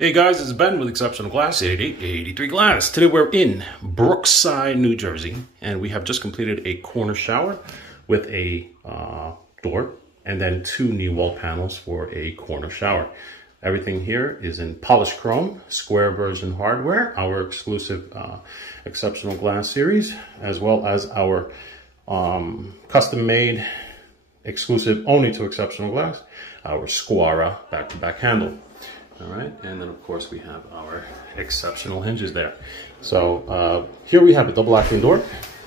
Hey guys, it's Ben with Exceptional Glass, 8883 Glass. Today we're in Brookside, New Jersey, and we have just completed a corner shower with a door and then two knee wall panels for a corner shower. Everything here is in polished chrome, square version hardware, our exclusive Exceptional Glass series, as well as our custom-made, exclusive only to Exceptional Glass, our Squara back-to-back handle. All right, and then of course we have our exceptional hinges there. So here we have a double acting door.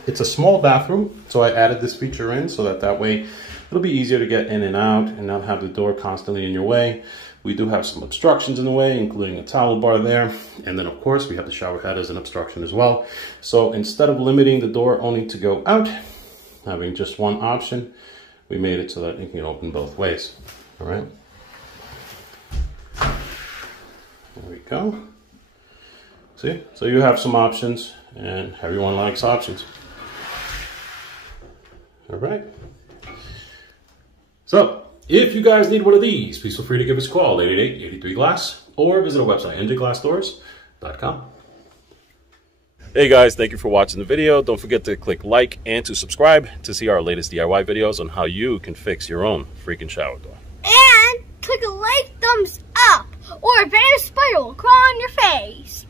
It's a small bathroom, so I added this feature in so that way it'll be easier to get in and out and not have the door constantly in your way. We do have some obstructions in the way, including a towel bar there. And then of course we have the shower head as an obstruction as well. So instead of limiting the door only to go out, having just one option, we made it so that it can open both ways. All right. There we go. See, so you have some options, and everyone likes options. All right. So, if you guys need one of these, please feel free to give us a call, 8883 Glass, or visit our website, njglassdoors.com. Hey guys, thank you for watching the video. Don't forget to click like and to subscribe to see our latest DIY videos on how you can fix your own freaking shower door. And click a like, thumbs up, or a banner spider will crawl on your face.